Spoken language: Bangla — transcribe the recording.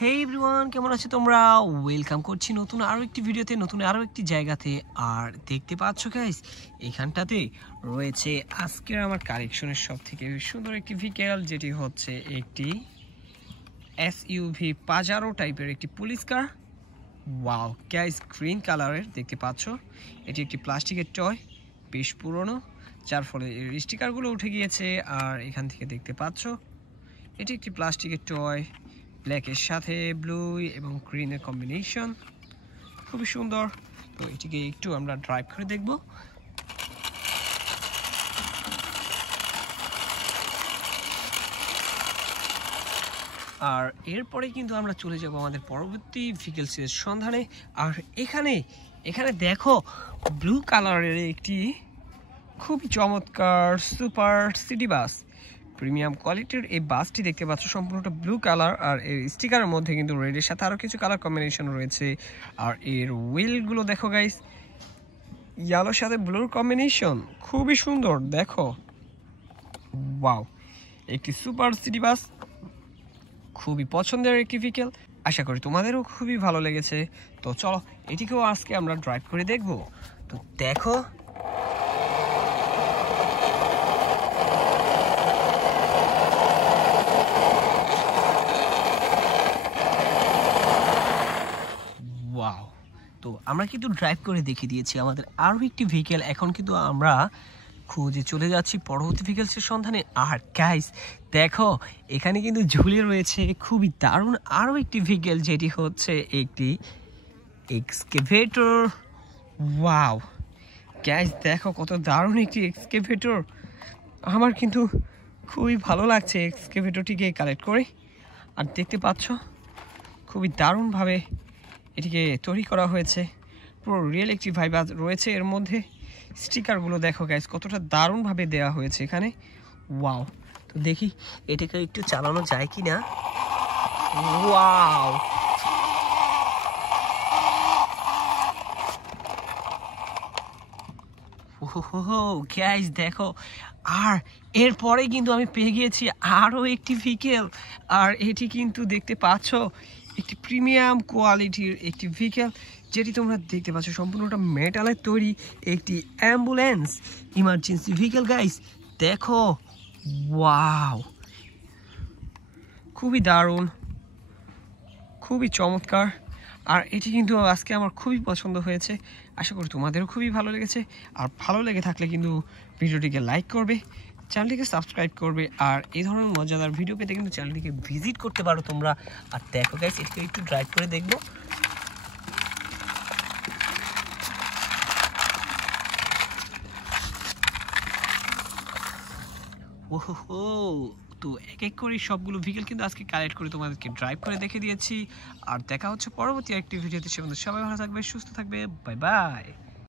হে এভরিওয়ান, কেমন আছো তোমরা? ওয়েলকাম করছি নতুন আরও একটি ভিডিওতে, নতুন আরও একটি জায়গাতে। আর দেখতে পাচ্ছ গাইস, এখানটাতে রয়েছে আজকের আমার কালেকশনের সব থেকে সুন্দর একটি ভেহিকেল, যেটি হচ্ছে একটি এসইউভি পাজারো টাইপের একটি পুলিশ কার। ওয়াও গাইস, গ্রিন কালারের দেখতে পাচ্ছ। এটি একটি প্লাস্টিকের টয়, বেশ পুরনো, যার ফলে এর স্টিকারগুলো উঠে গিয়েছে। আর এখান থেকে দেখতে পাচ্ছ এটি একটি প্লাস্টিকের টয়, ব্ল্যাকের সাথে ব্লু এবং গ্রিনের কম্বিনেশন, খুবই সুন্দর। তো এটিকে একটু আমরা ড্রাইভ করে দেখব। আর এরপরে কিন্তু আমরা চলে যাব আমাদের পরবর্তী ভেহিকেলসের সন্ধানে। আর এখানে দেখো, ব্লু কালারের একটি খুবই চমৎকার সুপার সিটি বাস, প্রিমিয়াম কোয়ালিটির এই বাসটি দেখতে পাচ্ছ, সম্পূর্ণটা ব্লু কালার। আর এর স্টিকারের মধ্যে কিন্তু রেডের সাথে আরও কিছু কালার কম্বিনেশন রয়েছে। আর এর হুইলগুলো দেখো গাইস, ইয়েলোর সাথে ব্লুর কম্বিনেশন, খুবই সুন্দর। দেখো ওয়াও, একটি সুপার সিটি বাস, খুবই পছন্দের একটি ভেহিকেল। আশা করি তোমাদেরও খুবই ভালো লেগেছে। তো চলো এটিকেও আজকে আমরা ড্রাইভ করে দেখব। তো দেখো, ওয়াও, তো আমরা কিন্তু ড্রাইভ করে দেখিয়ে দিয়েছি আমাদের আরও একটি ভেহিকেল। এখন কিন্তু আমরা খুঁজে চলে যাচ্ছি পরবর্তী ভেহিকেলসের সন্ধানে। আর গাইস দেখো, এখানে কিন্তু ঝুলে রয়েছে খুবই দারুণ আরও একটি ভেহিকেল, যেটি হচ্ছে একটি এক্সকেভেটর। ওয়াও গাইস দেখো, কত দারুণ একটি এক্সকেভেটর। আমার কিন্তু খুবই ভালো লাগছে এক্সকেভেটরটিকে কালেক্ট করে। আর দেখতে পাচ্ছ খুবই দারুণভাবে এটিকে তৈরি করা হয়েছে, পুরো রিয়েল একটি ভাইব রয়েছে এর মধ্যে। স্টিকারগুলো দেখো গাইস, কতটা দারুণভাবে দেওয়া হয়েছে এখানে। ওয়াও, তো দেখি এটাকে একটু চালানো যায় কি না। ওয়াও, ওহো গাইস দেখো, আর এরপরে কিন্তু আমি পেয়ে গিয়েছি আরও একটি ভেহিকেল। আর এটি কিন্তু দেখতে পাচ্ছ একটি প্রিমিয়াম কোয়ালিটির একটি ভেহিকেল, যেটি তোমরা দেখতে পাচ্ছ সম্পূর্ণটা মেটালের তৈরি একটি অ্যাম্বুলেন্স ইমার্জেন্সি ভেহিকেল। গাইস দেখো ওয়াও, খুবই দারুণ, খুবই চমৎকার। আর এটি কিন্তু আজকে আমার খুবই পছন্দ হয়েছে, আশা করি তোমাদেরও খুবই ভালো লেগেছে। আর ভালো লেগে থাকলে কিন্তু ভিডিওটিকে লাইক করবে, চ্যানেলটিকে সাবস্ক্রাইব করবে। আর এই ধরনের মজাদার ভিডিও পেতে কিন্তু চ্যানেলটিকে ভিজিট করতে পারো তোমরা। আর দেখো গাইস, এটিকে একটু ড্রাইভ করে দেখবো। ওহো, তো এক এক করে সবগুলো ভেহিকেল কিন্তু আজকে কালেক্ট করে তোমাদেরকে ড্রাইভ করে দেখে দিয়েছি। আর দেখা হচ্ছে পরবর্তী একটি ভিডিওতে। সে সবাই ভালো থাকবে, সুস্থ থাকবে, বাই বাই।